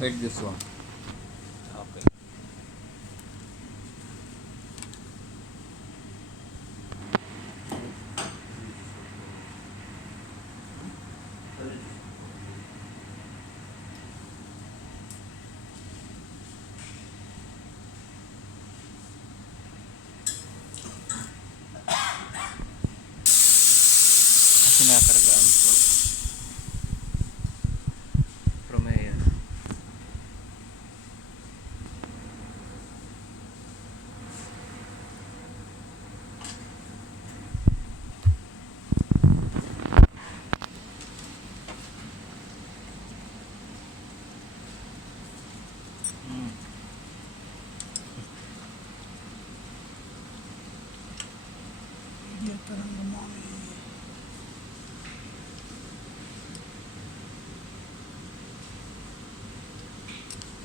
Take this one. Okay. Kinakargaan ko. Romeo.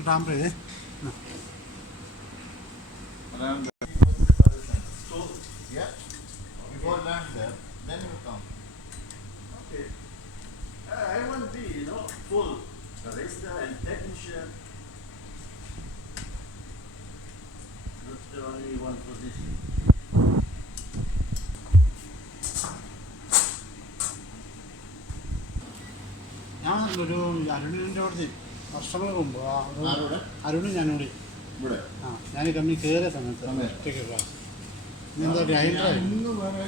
Ram ready? No. Around there. So, yeah. You go land there, then you come. Okay. I want to be, full barista and technician. Not the only one position. ഞാൻ ഒരു അരുണിൻ്റെ അടുത്ത് വർഷങ്ങൾക്ക് മുമ്പ് ആരോടെ? അരുണും ഞാനൂടി ഇവിടെ. ഞാൻ ഈ കമ്പനി കയറിയ സമയത്ത് സമയത്ത്. ഒറ്റയ്ക്ക് എന്താ ഗ്രൈൻഡർ ഇന്ന് വേറെ